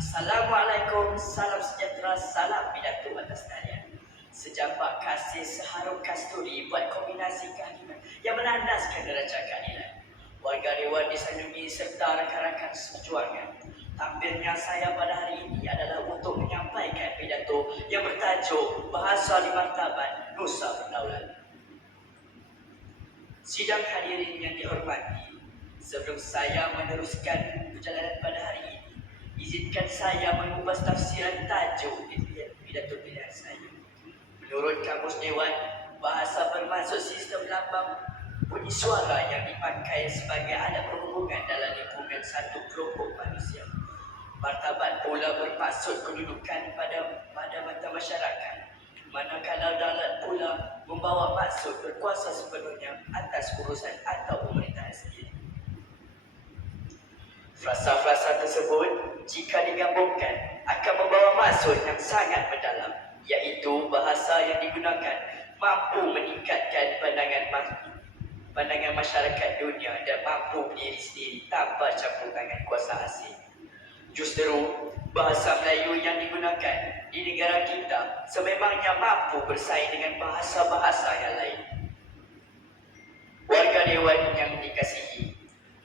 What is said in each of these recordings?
Assalamualaikum, salam sejahtera, salam pidato atas talian. Sejambak kasih seharum kasturi buat kombinasi kehakiman yang melandaskan neraca keadilan. Warga Dewan disanjungi serta rakan-rakan seperjuangan. Tampilnya saya pada hari ini adalah untuk menyampaikan pidato yang bertajuk Bahasa di Martabat Nusa Berdaulat. Sidang hadirin yang dihormati, sebelum saya meneruskan perjalanan pada hari ini, izinkan saya mengupas tafsiran tajuk pidato pilihan saya. Menurut Kamus Dewan, bahasa bermaksud sistem lambang bunyi suara yang dipakai sebagai alat perhubungan dalam lingkungan satu kelompok manusia. Martabat pula bermaksud kedudukan pada mata masyarakat, manakala daulat pula membawa maksud berkuasa sepenuhnya atas urusan atau pemerintahan sendiri. Frasa-frasa tersebut jika digabungkan akan membawa maksud yang sangat mendalam, iaitu bahasa yang digunakan mampu meningkatkan pandangan masyarakat dunia dan mampu berdiri sendiri tanpa campur tangan kuasa asing. Justru bahasa Melayu yang digunakan di negara kita sememangnya mampu bersaing dengan bahasa-bahasa yang lain. Warga Dewan yang dikasihi,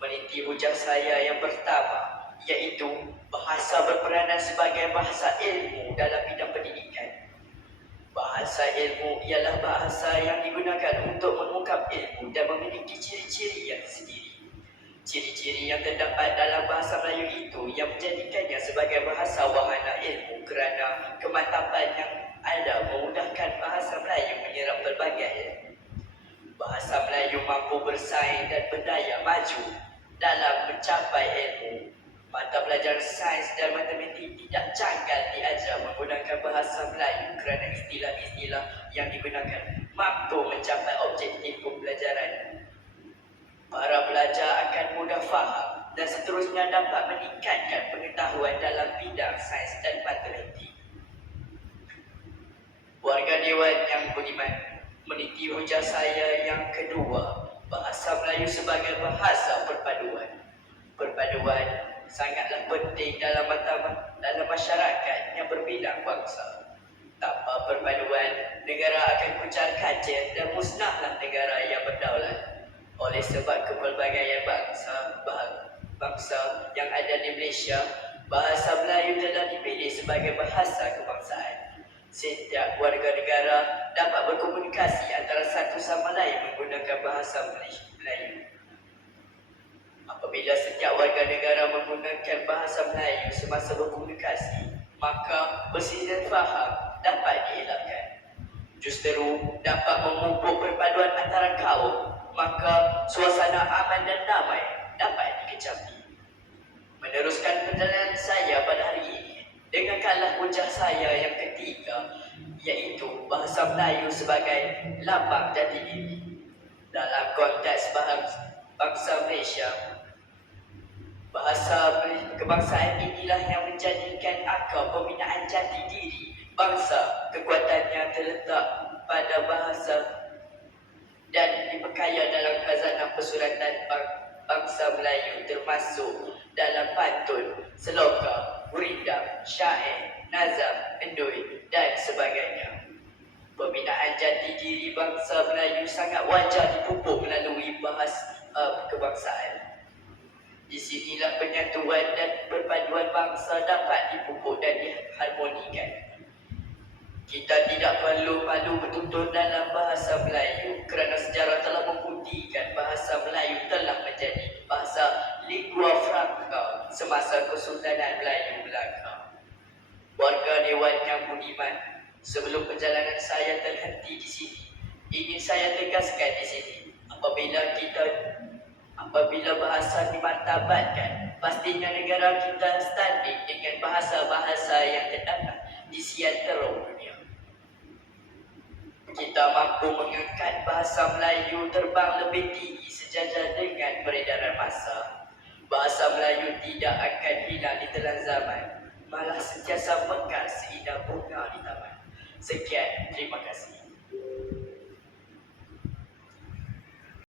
meniti hujah saya yang pertama, iaitu bahasa berperanan sebagai bahasa ilmu dalam bidang pendidikan. Bahasa ilmu ialah bahasa yang digunakan untuk mengungkap ilmu dan memiliki ciri-ciri yang sendiri. Ciri-ciri yang terdapat dalam bahasa Melayu itu yang menjadikannya sebagai bahasa wahana ilmu kerana kemantapan yang ada memudahkan bahasa Melayu menyerap pelbagai ilmu. Bahasa Melayu mampu bersaing dan berdaya maju dalam mencapai ilmu. Mata pelajaran sains dan matematik tidak janggal diajar menggunakan bahasa Melayu kerana istilah-istilah yang digunakan mampu mencapai objektif pembelajaran. Para pelajar akan mudah faham dan seterusnya dapat meningkatkan pengetahuan dalam bidang sains dan matematik. Warga Dewan yang budiman, meniti hujah saya yang kedua, bahasa Melayu sebagai bahasa perpaduan. Perpaduan sangatlah penting dalam masyarakat yang berbidang bangsa. Tanpa perpaduan, negara akan kucar kacir dan musnahlah negara yang berdaulat. Oleh sebab kepelbagaian bangsa yang ada di Malaysia, bahasa Melayu telah dipilih sebagai bahasa kebangsaan. Setiap warga negara dapat berkomunikasi antara satu sama lain menggunakan bahasa Melayu. Apabila setiap warga negara menggunakan bahasa Melayu semasa berkomunikasi, maka perselisihan faham dapat dielakkan. Justru dapat memupuk perpaduan antara kaum, maka suasana aman dan damai dapat dikecapi. Meneruskan perjalanan saya pada hari ini, dengarkanlah hujah saya yang ketiga, iaitu bahasa Melayu sebagai lambang jati diri. Dalam konteks bangsa Malaysia, bahasa kebangsaan inilah yang menjadikan akar pembinaan jati diri bangsa. Kekuatannya terletak pada bahasa dan diperkaya dalam khazanah persuratan bangsa Melayu, termasuk dalam pantun, seloka, gurindam, syair, nazam, endui dan sebagainya. Pembinaan jati diri bangsa Melayu sangat wajar dipupuk melalui bahasa kebangsaan. Di sinilah penyatuan dan perpaduan bangsa dapat dipupuk dan diharmonikan. Kita tidak perlu malu bertutur dalam bahasa Melayu kerana sejarah telah membuktikan bahasa Melayu telah menjadi bahasa lingua franca semasa Kesultanan Melayu Melaka. Warga Dewan yang budiman, sebelum perjalanan saya terhenti di sini, ingin saya tegaskan di sini, apabila bahasa dimartabatkan, pastinya negara kita standing dengan bahasa-bahasa yang terdapat di seantero dunia. Kita mampu mengangkat bahasa Melayu terbang lebih tinggi sejajar dengan peredaran masa. Bahasa Melayu tidak akan hilang di telan zaman, malah sentiasa mekar seindah bunga di taman. Sekian, terima kasih.